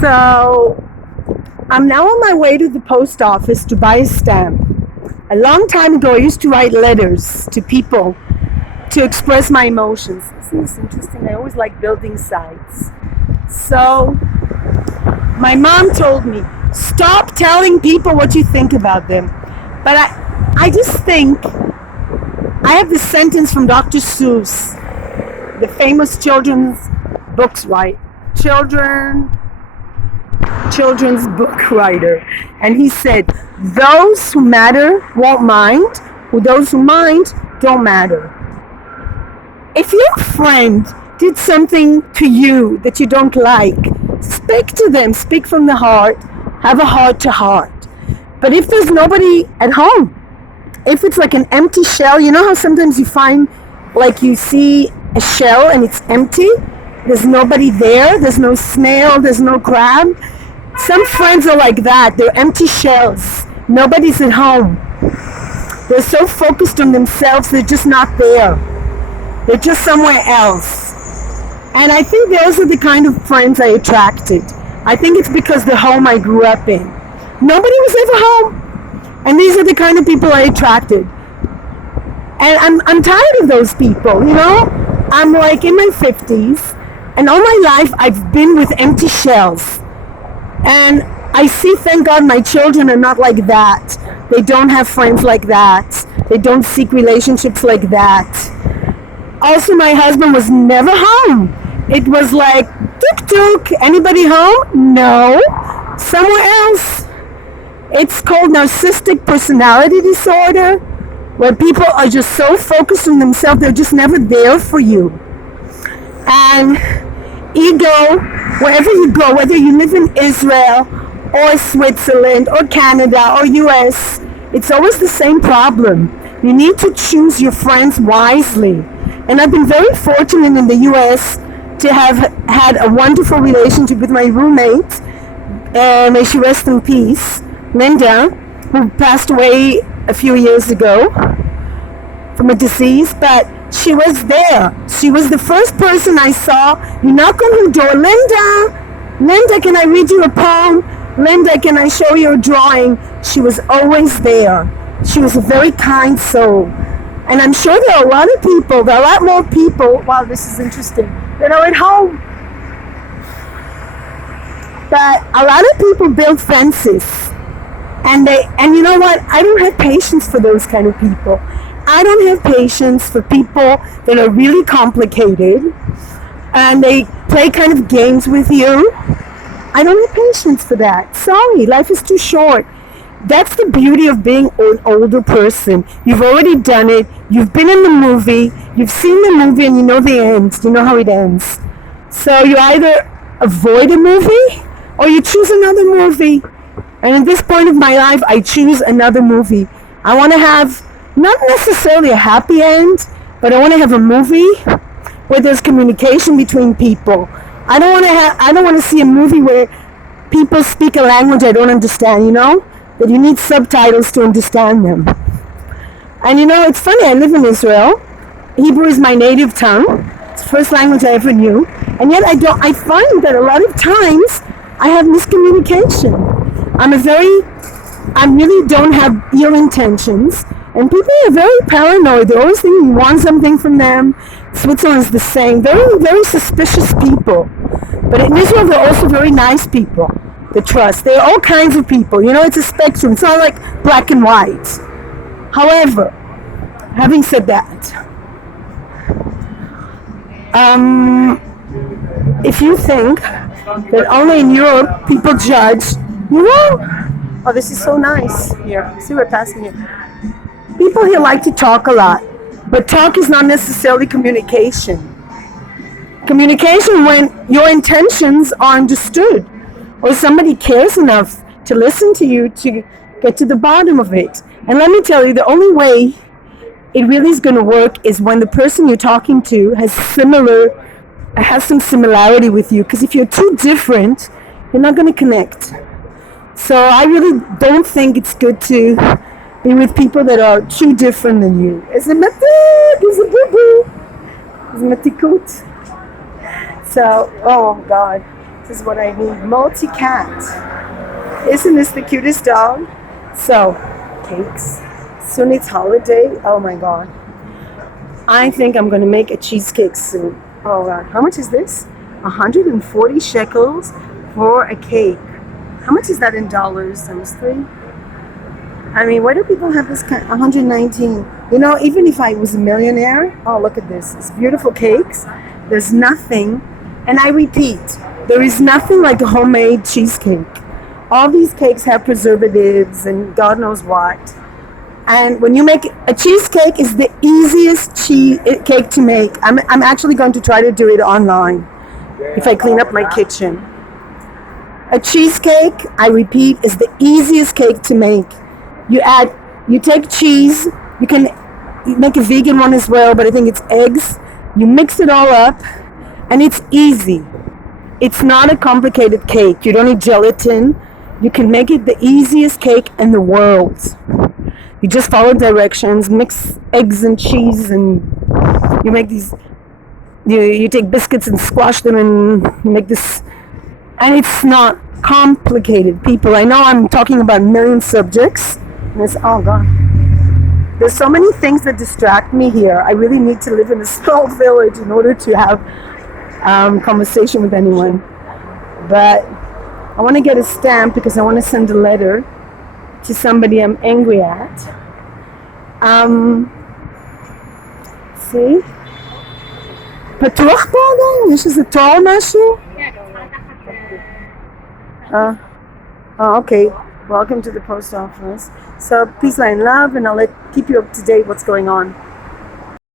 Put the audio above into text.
So I'm now on my way to the post office to buy a stamp. A long time ago, I used to write letters to people to express my emotions. Isn't this interesting? I always like building sites. So my mom told me, stop telling people what you think about them. But I just think, I have this sentence from Dr. Seuss, the famous children's books children's book writer, and he said, those who matter won't mind, those who mind don't matter. If your friend did something to you that you don't like, speak to them, speak from the heart, have a heart to heart. But if there's nobody at home, if it's like an empty shell, you know how sometimes you find, like you see a shell and it's empty, there's nobody there, there's no snail, there's no crab. Some friends are like that, they're empty shells, nobody's at home. They're so focused on themselves, they're just not there. They're just somewhere else. And I think those are the kind of friends I attracted. I think it's because the home I grew up in. Nobody was ever home. And these are the kind of people I attracted. And I'm tired of those people, you know? I'm like in my 50s, and all my life I've been with empty shells. And I see, thank God, my children are not like that. They don't have friends like that. They don't seek relationships like that. Also, my husband was never home. It was like, tuk-tuk, anybody home? No. Somewhere else. It's called narcissistic personality disorder, where people are just so focused on themselves, they're just never there for you. And ego, wherever you go, whether you live in Israel or Switzerland or Canada or US, it's always the same problem. You need to choose your friends wisely. And I've been very fortunate in the US to have had a wonderful relationship with my roommate, may she rest in peace, Linda, who passed away a few years ago from a disease, but she was there. She was the first person I saw. You knock on her door, Linda, can I read you a poem? Linda, can I show you a drawing? She was always there. She was a very kind soul. And I'm sure there are a lot more people, wow, this is interesting, that are at home. But a lot of people build fences. And you know what? I don't have patience for those kind of people. I don't have patience for people that are really complicated and they play kind of games with you. I don't have patience for that. Sorry, life is too short. That's the beauty of being an older person. You've already done it. You've been in the movie. You've seen the movie and you know the end. You know how it ends. So you either avoid a movie or you choose another movie. And at this point of my life, I choose another movie. I want to have not necessarily a happy end, but I want to have a movie where there's communication between people. I don't want to see a movie where people speak a language I don't understand, you know? That you need subtitles to understand them. And you know, it's funny, I live in Israel. Hebrew is my native tongue. It's the first language I ever knew. And yet I find that a lot of times I have miscommunication. I really don't have ill intentions. And people are very paranoid. They're always thinking you want something from them. Switzerland's the same. Very, very suspicious people. But in Israel, they're also very nice people. The trust. There are all kinds of people. You know, it's a spectrum. It's not like black and white. However, having said that, if you think that only in Europe people judge, you know, oh, this is so nice here. See, we're passing here. People here like to talk a lot, but talk is not necessarily communication. Communication when your intentions are understood, or somebody cares enough to listen to you to get to the bottom of it. And let me tell you, the only way it really is going to work is when the person you're talking to has some similarity with you. Because if you're too different, you're not going to connect. So I really don't think it's good to be with people that are too different than you. So, oh God. is what I need. Multi-cat. Isn't this the cutest dog? So, cakes. Soon it's holiday. Oh my God. I think I'm going to make a cheesecake soon. Oh God. How much is this? 140 shekels for a cake. How much is that in dollars times 3? I mean, why do people have this kind? 119. You know, even if I was a millionaire, oh, look at this. It's beautiful cakes. There's nothing, and I repeat, there is nothing like a homemade cheesecake. All these cakes have preservatives and God knows what. And when you make a cheesecake, is the easiest cake to make. I'm actually going to try to do it online if I clean up my kitchen. A cheesecake, I repeat, is the easiest cake to make. You take cheese, you can make a vegan one as well, but I think it's eggs. You mix it all up, and it's easy. It's not a complicated cake. You don't need gelatin. You can make it the easiest cake in the world. You just follow directions, mix eggs and cheese, and you make these. You take biscuits and squash them and make this. And it's not complicated, people. I know I'm talking about million subjects. And it's, oh God. There's so many things that distract me here. I really need to live in a small village in order to have conversation with anyone. But I want to get a stamp because I want to send a letter to somebody I'm angry at. See? פתוח פה עדיין? יש איזה תור משהו? Okay. Welcome to the post office. So peace, light, and love, and I'll keep you up to date what's going on.